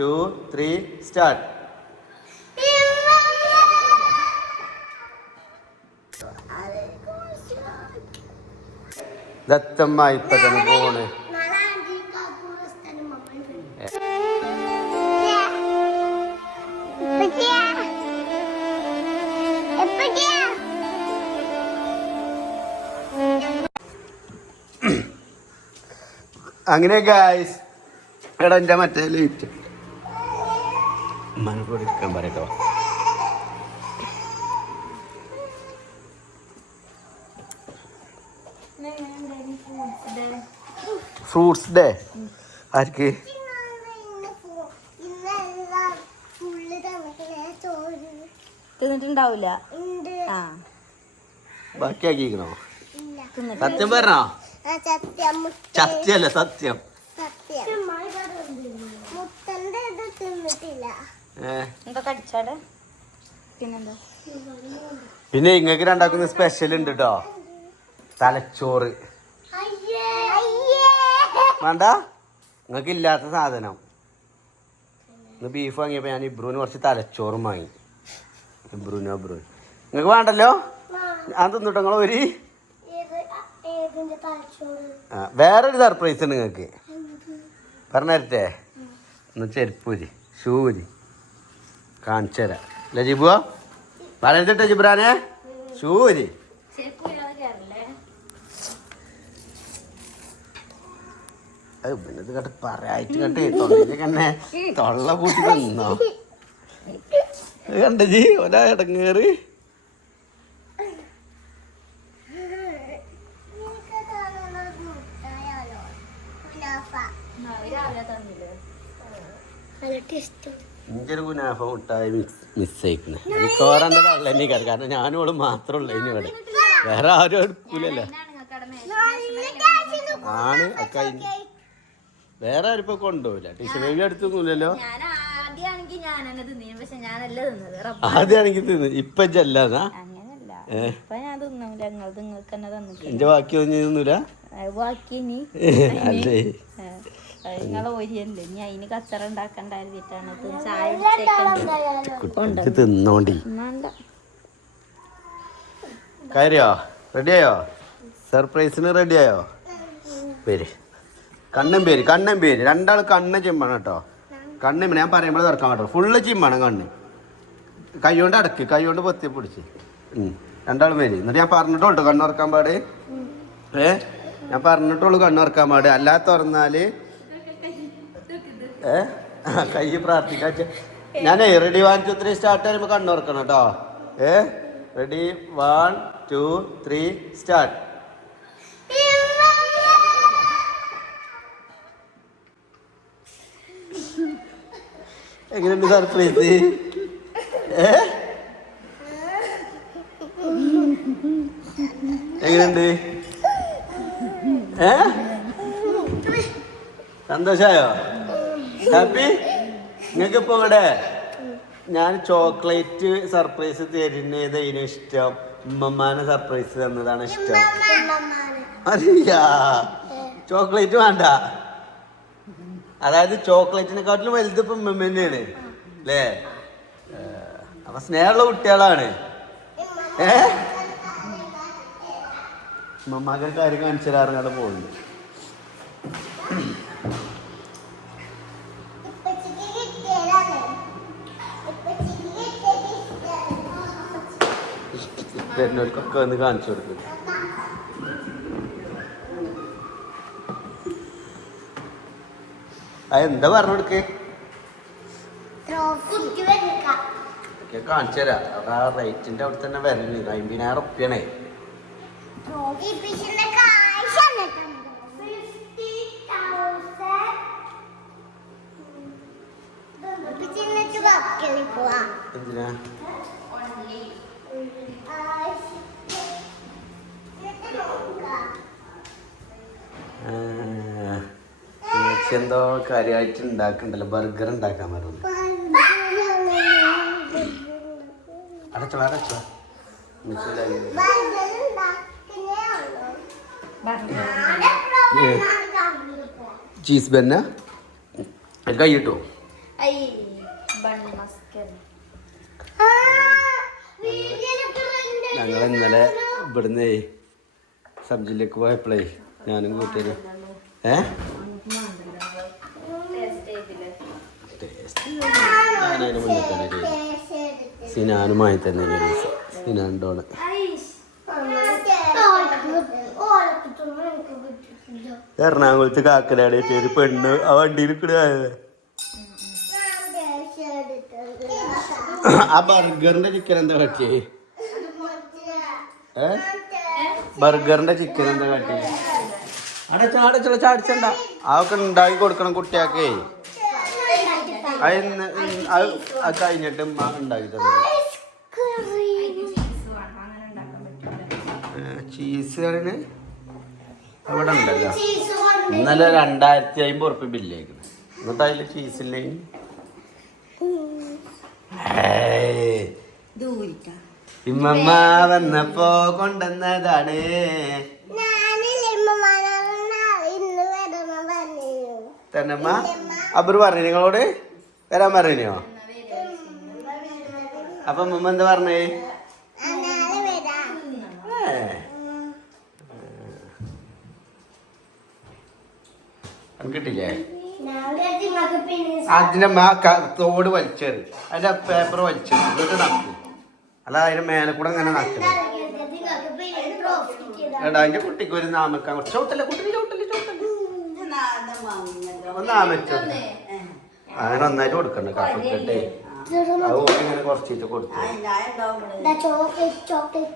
To three start. ദത്തമ്മ ഇപ്പൊ തന്നെ പോണ്. അങ്ങനെ ഗായ്സ് എടാ എന്റെ മറ്റേ ലേറ്റ് എടുക്കാൻ പറയട്ടോ. ഫ്രൂട്ട്സ് ഡേ ആർക്ക്? തിന്നിട്ടുണ്ടാവില്ല ആ. ബാക്കിയാക്കിക്കണോ സത്യം പറഞ്ഞോ? സത്യം. ചത്തിയല്ല സത്യം സത്യം മുത്തന്റെ ഇത് തിന്നിട്ടില്ല ഏ എന്താ കടിച്ചാടെ പിന്നെന്താ പിന്നെ ഇങ്ങക്ക് രണ്ടാക്കുന്ന സ്പെഷ്യൽ ഉണ്ട് കേട്ടോ തലച്ചോറ്. അയ്യേ. അയ്യേ വേണ്ട? നിങ്ങൾക്ക് ഇല്ലാത്ത സാധനം. ഇന്ന് ബീഫ് വാങ്ങിയപ്പോൾ ഞാൻ ഇബ്രുവിന് കുറച്ച് തലച്ചോറും വാങ്ങി. ഇബ്രുവിനോ ഇബ്രുവിന്. നിങ്ങൾക്ക് വേണ്ടല്ലോ? ഞാൻ തിന്നിട്ടോ നിങ്ങൾ ഒരു? ഏതിന്റെ തലച്ചോറ്? ആ, വേറൊരു സർപ്രൈസ് ഉണ്ട് നിങ്ങൾക്ക് പറഞ്ഞു തരട്ടെ ഒന്ന് ചെരുപ്പൂരി ഷൂരി കാണിച്ചു തരാം. അല്ലേ ജിബുവോ? വളർത്തിട്ടെ ജിബ്രാനെ? ശൂരി. അത് പിന്നെ ഇത് കണ്ട് പറയായിട്ട് കണ്ട് തൊള്ളിലേക്ക് കണ്ണെ തൊള്ള കൂട്ടി വന്നോ? ഇത് കണ്ട ജി ഒരാ ഇടങ്ങേറി നല്ല ടേസ്റ്റ്. ഒരു കുനാഫ മുട്ടായി മിക്സ് മിസ്സായിക്കണേ മിക്കവാറെന്റെ തള്ളന്നെ കാരണം ഞാനും ഓൾ മാത്രമല്ല ഇനി ഇവിടെ. വേറെ ആരും എടുക്കൂലല്ലോ. ആണ് ഒക്കെ വേറെ ആരും ഇപ്പൊ കൊണ്ടുപോയില്ല ടീച്ചർ ബേബി അടുത്തൊന്നുമില്ലല്ലോ ആദ്യമാണെങ്കിൽ തന്നെ ഇപ്പൊ ചെല്ലാന്നാ അങ്ങനല്ല ഞാൻ തിന്നൂല. നിങ്ങൾ നിങ്ങൾക്ക് തന്നെ എന്റെ ബാക്കി ഒന്നും തിന്നൂല? അല്ലേ. നിങ്ങൾ ഒരിയല്ലേ ഇനി അതിന് കച്ചറ ഉണ്ടാക്കണ്ടായിരുന്നിട്ടാണ് ഇത് ചായ കുടിച്ചേക്കണ്ടേ കുട്ടിക്ക് തിന്നോണ്ടി. വേണ്ട കാര്യോ? റെഡിയായോ? സർപ്രൈസിന് റെഡിയായോ? പേര്. കണ്ണും പേര് കണ്ണും പേര്. രണ്ടാൾ കണ്ണ് ചിമ്മാണ് കേട്ടോ. കണ്ണ് ഞാൻ പറയുമ്പോൾ തുറക്കാൻ കേട്ടോ ഫുള്ള് ചിമ്മാണ് കണ്ണ്. കൈ കൊണ്ട് അടക്ക്. കൈ കൊണ്ട് പൊത്തി പിടിച്ച്. രണ്ടാൾ രണ്ടാളും പേര്. എന്നിട്ട് ഞാൻ പറഞ്ഞിട്ടുള്ളൂ കണ്ണ് തുറക്കാൻ പാട്. ഏ? ഞാൻ പറഞ്ഞിട്ടുള്ളൂ കണ്ണ് തുറക്കാൻ പാട്. അല്ലാതെ തുറന്നാൽ ഏ? കൈ പ്രാർത്ഥിക്കാച്ച ഞാനേ ready one two three start ചെയ്യുമ്പോൾ കണ്ണുറക്കണം കേട്ടോ ഏ? Ready one two three start എങ്ങനെയുണ്ട് സർപ്രൈസ് ഏ? എങ്ങനെയുണ്ട്? ഏ? സന്തോഷായോ? ഹാപ്പി നിങ്ങക്ക് ഇപ്പൊ ഇവിടെ ഞാൻ ചോക്ലേറ്റ് സർപ്രൈസ് തരുന്നത് അതിന് ഇഷ്ടം. ഉമ്മമ്മാനെ സർപ്രൈസ് തന്നതാണ് ഇഷ്ടം. അറിയില്ല. ചോക്ലേറ്റ് വേണ്ട. അതായത് ചോക്ലേറ്റിനെക്കാട്ടിലും വലുത് ഇപ്പൊ ഉമ്മമ്മ തന്നെയാണ്. അല്ലേ? അപ്പൊ സ്നേഹമുള്ള കുട്ടികളാണ്. ഏ ഉമ്മമാക്ക് കാര്യം കാണിച്ചു തരാറുണ്ട് പോകുന്നു. വരുന്നവർക്കൊക്കെ വന്ന് കാണിച്ചു കൊടുക്കും. അതെന്താ എന്താ പറഞ്ഞു കൊടുക്കേ? കാണിച്ചു തരാം. അവിടെ ആ റേറ്റിന്റെ അവിടെ തന്നെ വരൽ. അമ്പതിനായിരം റുപ്യണേ എന്തോ കാര്യമായിട്ട് ഉണ്ടാക്കണ്ടല്ലോ? ബർഗർ ഉണ്ടാക്കാൻ പറഞ്ഞു അടച്ചോ അടച്ചോ. ചീസ് ബെന്ന കൈ കിട്ടോ. ഞങ്ങൾ ഇന്നലെ ഇവിടുന്ന് സബ്ജിലേക്ക് പോയപ്പോഴേ ഞാനും കൂട്ടിയത്. ഏ ടേസ്റ്റ് ചെയ്തില്ലേ ടേസ്റ്റ് ഞാനതിന് മുന്നേ തന്നെ ചെയ്തു സിനാനുമായി തന്നെ ഒരു ദിവസം സിനാൻ ഡോണ് എറണാകുളത്ത് കാക്കനാടേറ്റ് ഒരു പെണ്ണ് ആ വണ്ടിയിൽ കിടായത് ആ ബർഗറിന്റെ ചിക്കൻ എന്താ കാട്ടിയേ? ഏ? ബർഗറിന്റെ ചിക്കൻ എന്താ കാട്ടി അടച്ചാടച്ചുള്ള ചാടിച്ചണ്ട അതൊക്കെ ഉണ്ടാക്കി കൊടുക്കണം കുട്ടിയാക്കേ അത് കഴിഞ്ഞിട്ട് ഉണ്ടാക്കി തന്നെ ചീസ് കറിന് അവിടെ ഉണ്ടല്ലോ. ഇന്നലെ രണ്ടായിരത്തി അമ്പത് ഉറുപ്പ്യ ബില്ലേക്കുന്നു എന്നിട്ട് അതിൽ ചീസ് ഇല്ലേ? ദൂരിക്ക ഇമ്മമ്മ വന്നപ്പോ കൊണ്ടുവന്നതാണ്. തന്നെ അബർ പറഞ്ഞു നിങ്ങളോട്? വരാൻ പറഞ്ഞോ അപ്പൊ മുമ്പ് എന്താ പറഞ്ഞേ? കിട്ടില്ലേ അതിന്റെ മാ- തോട് വലിച്ചത്. അതിന്റെ പേപ്പർ വലിച്ചത്. എന്നിട്ട് നടക്കും അല്ല അതിന്റെ മേലെ കൂടെ അങ്ങനെ നടക്കും എടാ അതിന്റെ കുട്ടിക്ക് ഒരു നാമക്കാൻ ചോട്ടല്ലേ കുട്ടി ചോട്ടല്ലേ ചോട്ടല്ലേ ഒന്ന് ആമച്ചോ അങ്ങനെ നന്നായിട്ട് കൊടുക്കണ്ട കപ്പക്കട്ടെ അത് ഓടി ഇങ്ങനെ കുറച്ചിട്ട് കൊടുത്തു. Chocolate chocolate.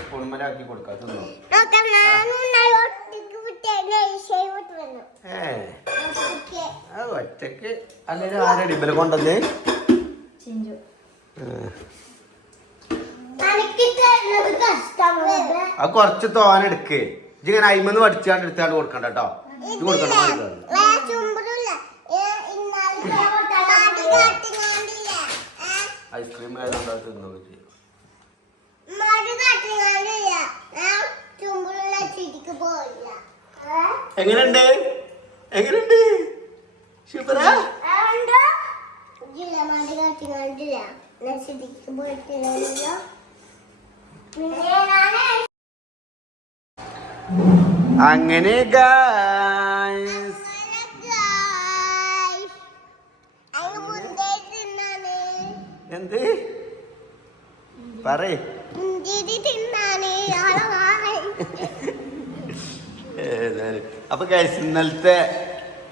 സ്പൂൺമലാക്കി കൊടുക്കാം. തിന്നോ. ഏ. അത് ഒറ്റയ്ക്ക് അല്ലെങ്കിൽ ആരടി ഇബലെ കഷ്ടമാണ് അത് കുറച്ച് തോനെടുക്ക്. ഇങ്ങനെ അയിമെന്ന് പഠിച്ചാണ്ട് എടുത്താണ്ട് കൊടുക്കണ്ട കേട്ടോ ഇത് കൊടുക്കണം മാറിക്കോ. ചുമ്പറില്ല ഇന്നാളെ കാട്ടിങ്ങാണ്ടില്ല. ഐസ്ക്രീം തിന്നു എങ്ങനെയുണ്ട്? എങ്ങനെയുണ്ട്? ഇല്ല മടി കാട്ടിങ്ങാണ്ടില്ല ഞാൻ ചിരിക്ക് പോയിട്ടില്ലല്ലോ പിന്നെ ഞാനേ അങ്ങനെ എന്ത്? ഏതായാലും അപ്പൊ ഗൈസ് ഇന്നലത്തെ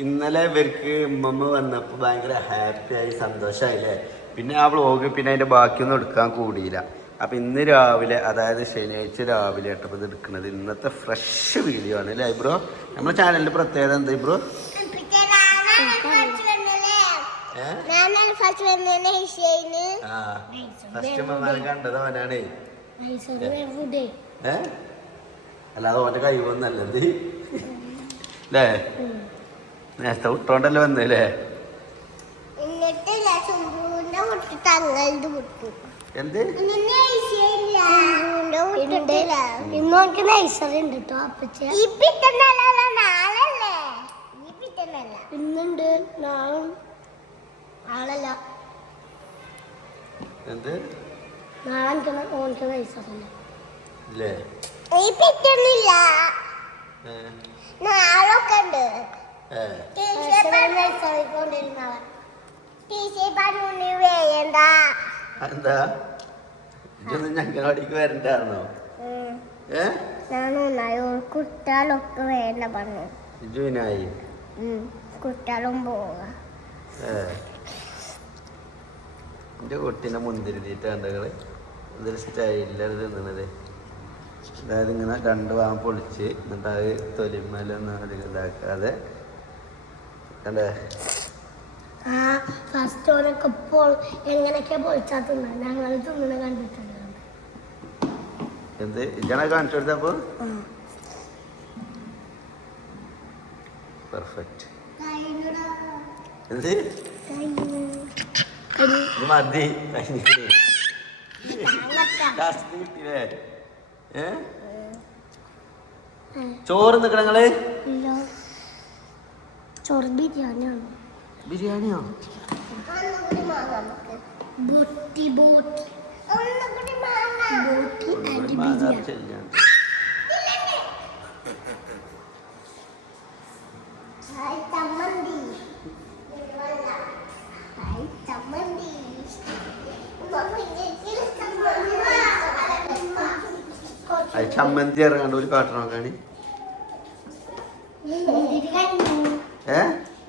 ഇന്നലെ ഇവർക്ക് ഉമ്മമ്മ വന്നപ്പോൾ ഭയങ്കര ഹാപ്പി ആയി സന്തോഷമായില്ലേ പിന്നെ ആ വ്ളോഗ് പിന്നെ അതിന്റെ ബാക്കിയൊന്നും എടുക്കാൻ കൂടിയില്ല. അപ്പൊ ഇന്ന് രാവിലെ അതായത് ശനിയാഴ്ച രാവിലെ ആയിട്ടപ്പോൾ ഇത് എടുക്കുന്നത് ഇന്നത്തെ ഫ്രഷ് വീഡിയോ ആണ് അല്ലേ ബ്രോ? നമ്മുടെ ചാനലിന്റെ പ്രത്യേകത എന്താ ബ്രോ? പിന്നെ ഞാനാണ് ഫസ്റ്റ് വന്നതേ ഏഹ് ഞാനാണ് ഫസ്റ്റ് വന്നതേ ഹിഷേന് ആ ഫസ്റ്റ് ഉമ്മമാരെ കണ്ടത് അവനാണേ. ഫുഡ് ഏ? അല്ലാതെ ഓന്റെ കഴിവൊന്നല്ല എന്ത് അല്ലേ നേരത്തെ വിട്ടോണ്ടല്ലേ വന്നല്ലേ എന്നിട്ട് തങ്ങളുടെ എന്ത്? ഇന്നോക്ക് നൈസറി ഉണ്ട്. കേട്ടോ അപ്പച്ച. ഈ പിറ്റന്നല്ല നാളല്ലേ? ഈ പിറ്റന്നല്ല. ഇന്നുണ്ട്. നാളെ നാളല്ല. എന്ത്? നാളെ ഓനക്ക് നൈസറി ഉണ്ട്. ഇല്ലേ? ഈ പിറ്റന്നില്ല. ഏ, നാളൊക്കെ ഉണ്ട്. ടീച്ചർ പറഞ്ഞു വേണ്ട എന്താ? ഇതൊന്നും വരണ്ടായിരുന്നോ? വേണ്ട പറഞ്ഞു. ജൂനായി കുട്ടാലും എന്റെ കുട്ടീനെ മുന്തിരി തീറ്റ കണ്ടകൾ ഇതൊരു സ്റ്റൈലാണ് തിന്നണത്. അതായത് ഇങ്ങനെ രണ്ട് വാങ്ങ പൊളിച്ച് എന്നിട്ട് അത് തൊലിമലൊന്നും അധികം ഇതാക്കാതെ കണ്ടേ ആ ഫസ്റ്റ് ഓനൊക്കെ ഇപ്പോൾ എങ്ങനെയൊക്കെ പൊളിച്ചാ തിന്നാ ഞങ്ങൾ തിന്നണ കണ്ടിട്ടുണ്ട്. എന്ത്? ഇജാണെ കാണിച്ചു കൊടുത്തപ്പോ പെർഫെക്റ്റ് എന്ത്? മതി. കിട്ടിയില്ലേ? ഏ? ചോറ് ബിരിയാണി ആണോ ഇല്ല. ചോറ് ബിരിയാണിയാണ്. ബിരിയാണിയോ? ബോട്ടി ബോട്ടി. ബോട്ടി ആൻഡ് ബിരിയാണി. അത് ചമ്മന്തി ഇറങ്ങാണ്ട് ഒരു മുന്തിരി കഴിഞ്ഞു ഏ?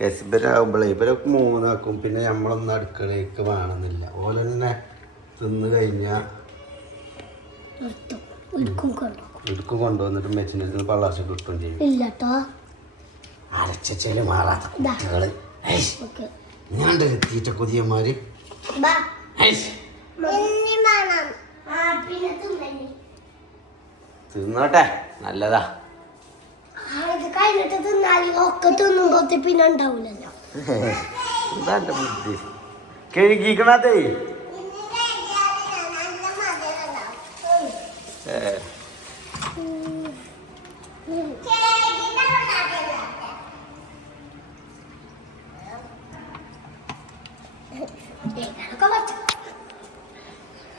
കസിബരാകുമ്പോഴേ ഇവരൊക്കെ മൂന്നാക്കും പിന്നെ നമ്മളൊന്നും അടുക്കളയ്ക്ക് വേണമെന്നില്ല. ഓലെ തന്നെ തിന്നു കഴിഞ്ഞാൽ ഇടുക്കും കൊണ്ടുവന്നിട്ട് മെച്ചിനെ പള്ളാർച്ച കിട്ടുകയും ചെയ്യും. ഇല്ല കേട്ടോ മാറാത്ത. കുട്ടികൾ. ഞാണ്ട് തീറ്റ കൊതിയന്മാര് തിന്നോട്ടെ. നല്ലതാ. കഴിഞ്ഞിട്ട് തിന്നാൽ ഒക്കെ തിന്നുമ്പോത്തെ പിന്നെ ഉണ്ടാവില്ലല്ലോ എന്റെ ബുദ്ധി. കഴുകിക്കണതേ.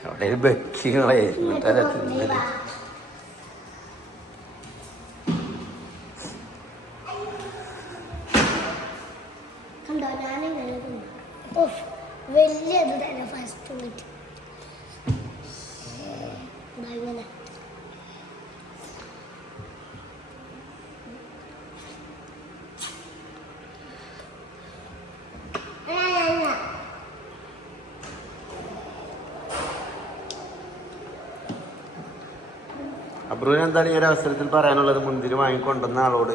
അവിടെ ബക്കിങ്ങളെ എന്നിട്ടല്ലേ തിന്നൽ കണ്ടോ ഞാനിങ്ങനെ തിന്നു. ഉഫ്, വലിയത് തന്നെ ഫസ്റ്റ് കിട്ടി ദാ ഇങ്ങനെ അബ്രുവിന് എന്താണ് ഈ ഒരു അവസരത്തിൽ പറയാനുള്ളത്? മുന്തിരി വാങ്ങിക്കൊണ്ടുവന്ന ആളോട്.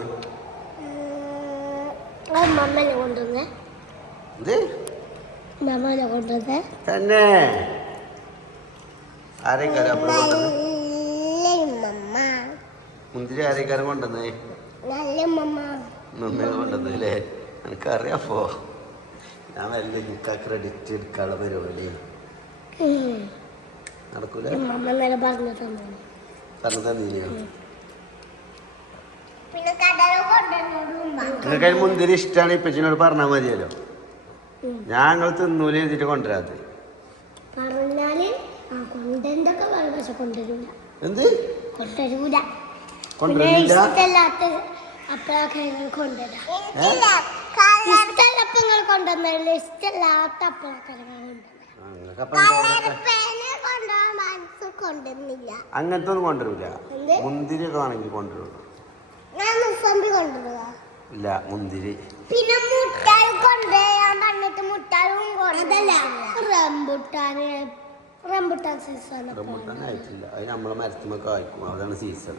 തന്നെ. ആരേക്കാരം മുന്തിരി ആരേക്കാരം കൊണ്ടുവന്നേ? മമ്മയാണ് കൊണ്ടുവന്നത് അല്ലേ? എനിക്കറിയാപ്പോ. ഞാൻ വല്ല എനിക്ക് ക്രെഡിറ്റ് എടുക്കാനുള്ള പരിപാടി നടക്കൂല? മമ്മ നിങ്ങൾക്ക് അതിന് മുന്തിരി ഇഷ്ടമാണ് ഇപ്പച്ചിനോട് പറഞ്ഞാൽ മതിയല്ലോ. ഞങ്ങൾ തിന്നൂല എഴുതിട്ട് കൊണ്ടുവരൂല. എന്ത്? കൊണ്ടുവരൂല. കൊണ്ടുവരില്ല കൊണ്ടുവന്നില്ല ഇഷ്ടമല്ലാത്ത കൊണ്ടുവരാം. അങ്ങനത്തെ ഒന്നും കൊണ്ടുവരില്ല മുന്തിരി ഒക്കെ വേണമെങ്കിൽ കൊണ്ടുവരുള്ളൂ ഇല്ല മുന്തിരി. പിന്നെ മുട്ടായി കൊണ്ടുവരാൻ പറഞ്ഞിട്ട് മുട്ടായും അതല്ല റംബുട്ടാന് റംബുട്ടാൻ സീസൺ റംബൂട്ടാൻ ആയിട്ടില്ല. അത് നമ്മളെ മരത്തുമ്മ കായ്ക്കും. അതാണ് സീസൺ.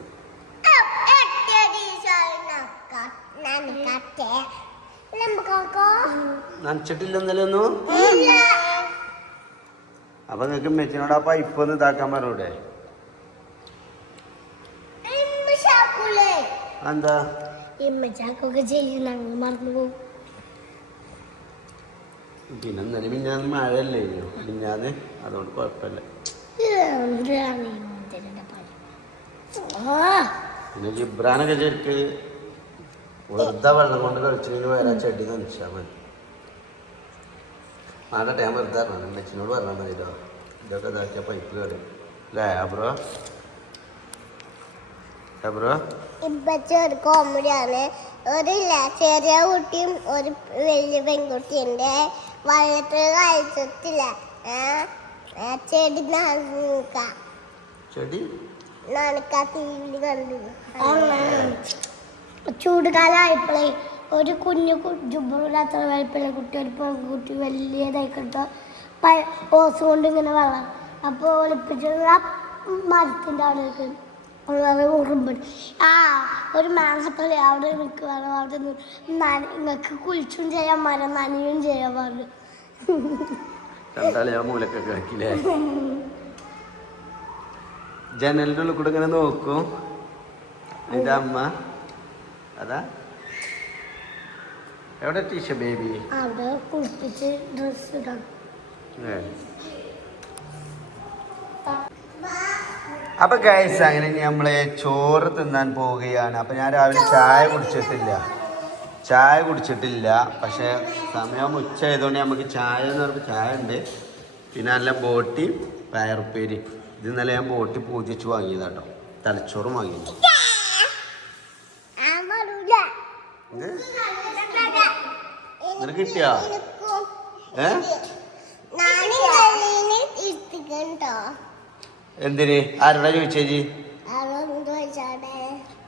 നനച്ചിട്ടില്ല ഇന്നലെ ഒന്നും? അപ്പൊ നിങ്ങൾക്ക് മെച്ചിനോട് ആ പൈപ്പ് ഒന്ന് ഇതാക്കാൻ പറഞ്ഞൂടെ? എന്താ പിന്നെ ഇന്നലെ മിഞ്ഞാന്ന് മഴയല്ലേ മിഞ്ഞാന്ന് അതുകൊണ്ട് കുഴപ്പമില്ല. പിന്നെ ജിബ്രാനൊക്കെ ശരിക്ക് വെറുതെ വെള്ളം കൊണ്ട് കളിച്ചതിന് വേറെ ചെടി നനച്ചാൽ മതി. ആകട്ടെ ടൈം വെറുതെ പറഞ്ഞു മെച്ചിനോട് പറഞ്ഞാൽ മതിയല്ലോ ഇതൊക്കെ ഇതാക്കിയ പൈപ്പ് കയറി അല്ലേ അബ്രോ അബ്രോ ഇപ്പച്ച ഒരു കോമഡിയാണ് ഒരു ചെറിയ കുട്ടിയും ഒരു വലിയ പെൺകുട്ടിയുണ്ട് വള്ളത്തിൽ കളിച്ചിട്ടില്ല. ചെടി നനക്ക. ചെടി? കണ്ടു കണ്ടു ചൂടുകാലമായപ്പോഴേ ഒരു കുഞ്ഞു ജുബറില്ലാത്ത വലിപ്പമുള്ള കുട്ടി ഒരു പെൺകുട്ടി വലിയതായി കിട്ടുക പ ഓസ് കൊണ്ട് ഇങ്ങനെ വെള്ളം അപ്പോൾ ഒളിപ്പിച്ച് മരത്തിന്റെ അവിടെ വളരെ ഉറുമ്പുണ്ട് ആ ഒരു മാങ്ങത്തള്ളി അവിടെ നിൽക്കുകയാണ് അവിടെ നിങ്ങൾക്ക് കുളിച്ചും ചെയ്യാം മരം നനയും ചെയ്യാൻ പറഞ്ഞു. ജനലിന്റെ ഉള്ളിൽ കൂടെ ഇങ്ങനെ നോക്കും. അതിന്റെ അമ്മ. അതാ. എവിടെ ടീച്ചർ ബേബി അവിടെ കുളിപ്പിച്ച് ഡ്രസ് അപ്പൊ ഗൈസ് അങ്ങനെ നമ്മളെ ചോറ് തിന്നാൻ പോവുകയാണ് അപ്പൊ ഞാൻ രാവിലെ ചായ കുടിച്ചിട്ടില്ല ചായ കുടിച്ചിട്ടില്ല പക്ഷെ സമയം ഉച്ച ആയതുകൊണ്ട് നമുക്ക് ചായ എന്ന് പറയുമ്പോൾ ചായ ഉണ്ട് പിന്നെ നല്ല ബോട്ടി പയറുപ്പേരി ഇത് ഇന്നലെ ഞാൻ ബോട്ടി പൂജിച്ച് വാങ്ങിയതാട്ടോ തലച്ചോറും വാങ്ങിയത് നിനക്ക് കിട്ടിയാ ഏ? എന്തിന്? ആരോടാ ചോദിച്ചേജി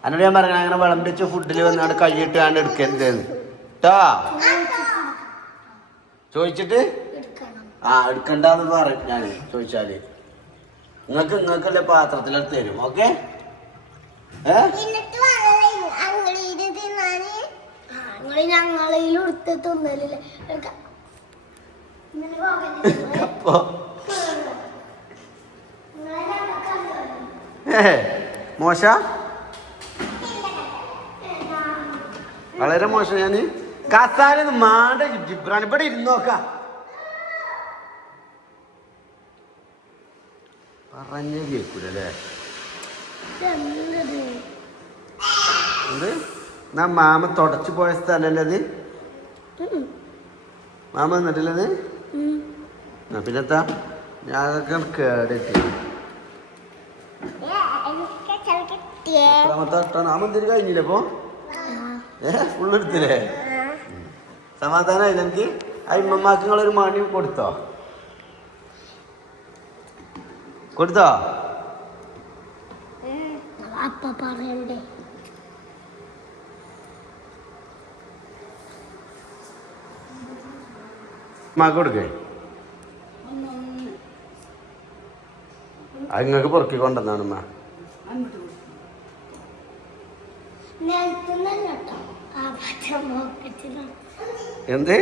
എന്നോട് ഞാൻ പറഞ്ഞ അങ്ങനെ വിളമ്പിച്ച ഫുഡിൽ വന്നാണ് കൈയിട്ട് ഞാൻ എടുക്കരുതെന്ന്. ട്ടാ. ചോദിച്ചിട്ട്? ആ എടുക്കണ്ടെന്ന് പറയും ഞാൻ ചോദിച്ചാൽ. നിങ്ങൾക്ക് നിങ്ങൾക്കല്ലേ പാത്രത്തിലെടുത്ത് തരും ഓക്കെ? ഏ? ഞങ്ങളിൽ എടുത്ത് തിന്നലില്ല? അപ്പൊ. മോശ? വളരെ മോശം ഞാൻ. കസാല മാണ്ട ജിബ്രാൻ. ഇവിടെ ഇരുന്നോക്ക നോക്ക. പറഞ്ഞു കേൾക്കൂലേ എന്ത്? എന്നാ മാമ തുടച്ചു പോയ സ്ഥലല്ലേ അത്. മാമ വന്നിട്ടില്ലത് പിന്നെത്താ ഞാനൊക്കെ കേടിട്ട് മന്ദിരം കഴിഞ്ഞില്ലേ ഇപ്പൊ? ഏ ഫുള്ളെടുത്തില്ലേ സമാധാനമായില്ല എനിക്ക് ആ ഇമ്മമാക്ക് നിങ്ങളൊരു മണി കൊടുത്തോ? കൊടുത്തോ? അപ്പ പറയണ്ടേ. ഉമ്മാക്ക് കൊടുക്കേ. അത് നിങ്ങൾക്ക് പൊറുക്കി കൊണ്ടുവന്നാണ് ഉമ്മ. എന്ത്?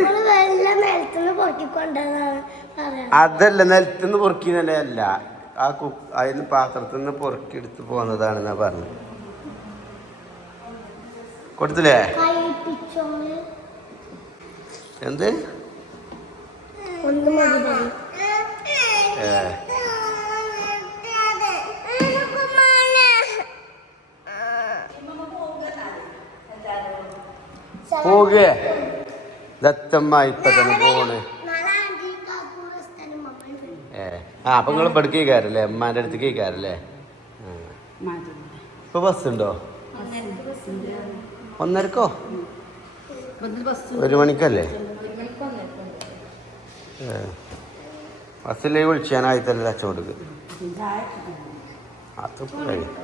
അതല്ല നിലത്തുനിന്ന് പൊറുക്കിനല്ലേ അല്ല. ആ കു അതിന് പാത്രത്തിൽ നിന്ന് പൊറുക്കി എടുത്ത് ഞാൻ പറഞ്ഞത്. കൊടുത്തില്ലേ? എന്ത് ഒന്ന് മതി പറയും ഏ പോകേ ദത്തമ്മ ഇപ്പൊ തന്നെ പോണ്. ഏ. ആ അപ്പൊ നിങ്ങൾ ഇവിടെ കേൾക്കാറല്ലേ അമ്മാന്റെ അടുത്ത് കേൾക്കാറല്ലേ ഇപ്പൊ ബസ് ഉണ്ടോ ഒന്നരക്കോ? ഒരു മണിക്കല്ലേ? ബസ്സിലേ വിളിച്ചാനായി തന്നെ അത് കഴിയും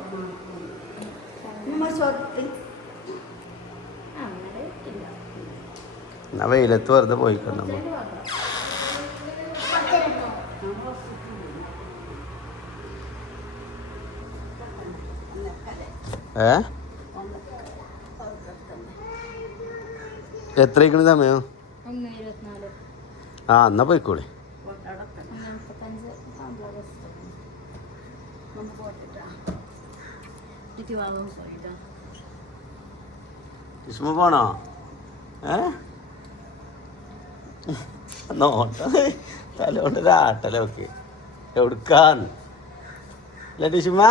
എന്നാ വെയിലത്ത് വെറുതെ പോയിക്കണ്ട ഏ? എത്രയ്ക്കണ സമയം? ആ എന്നാ പോയിക്കോളി. ഇസ്മ പോണോ? ഏ? നോട്ട തലോണ്ട് ഒരാട്ടലൊക്കെ എവിടുക്കാന്ന്? അല്ലേ ടിഷുമ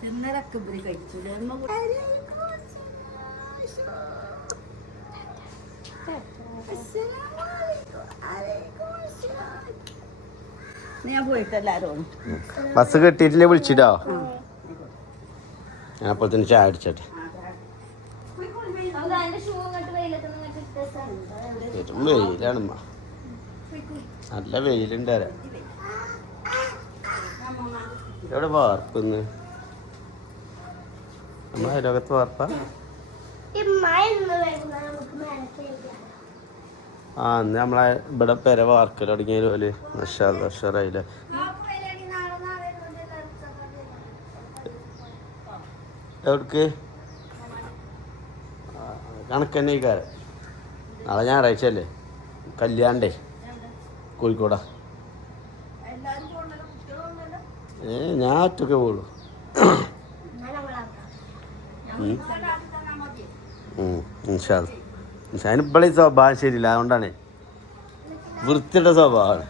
തിന്നലൊക്കെ ഇവർ കഴിച്ചു. ഞാൻ ബസ് കെട്ടിയിട്ടില്ലേ വിളിച്ചിട്ടോ? ഞാൻ അപ്പോൾ തന്നെ ചായ അടിച്ചോട്ടെ വെറും വെയിലാണമ്മ നല്ല വെയിലുണ്ട് എവിടെ വാർപ്പിന്ന് നമ്മളെ ലോകത്ത് വാർപ്പാ ഈ മഴ ഇന്ന് വരുന്നത് നമുക്ക് മനസ്സിലാക്കാം ആ അന്ന് നമ്മളെ ഇവിടെ പെര വാർക്കൽ തുടങ്ങിയ പോലെ ഉഷാറായില്ലേ? എവിടേക്ക്? കണക്ക് തന്നെ ഈ കാര്യം. നാളെ ഞായറാഴ്ച അല്ലേ? കല്യാണ്ടേ കോഴിക്കോടാ. ഏ ഞാൻ ഒറ്റക്കെ അതിനിപ്പോഴേ സ്വഭാവം ശരിയില്ല. അതുകൊണ്ടാണ്. വൃത്തിയുടെ സ്വഭാവമാണ്.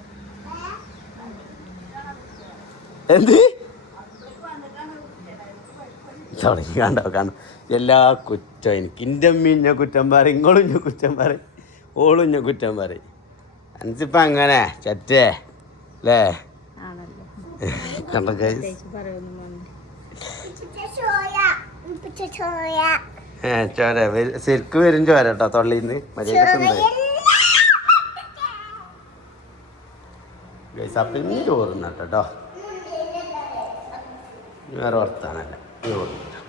എന്ത്? തുടങ്ങി കണ്ടോ കണ്ടോ. എല്ലാ കുറ്റം എനിക്ക്. എന്റെ അമ്മ ഇഞ്ഞ കുറ്റം പറയും ഇങ്ങളും ഇഞ്ഞ കുറ്റം പറയും ഓളും ഇഞ്ഞ കുറ്റം പറയും. അനസിപ്പം അങ്ങനെ ചറ്റേ? അല്ലേ കണ്ടോ ചോര വരു- ശരിക്ക് വരും ചോര കേട്ടോ തൊള്ളിന്ന്. മര്യാദ ഗൈസ് അപ്പം ചോറുന്ന കേട്ടോ. വേറെ വർത്താനല്ല. ചോറുന്ന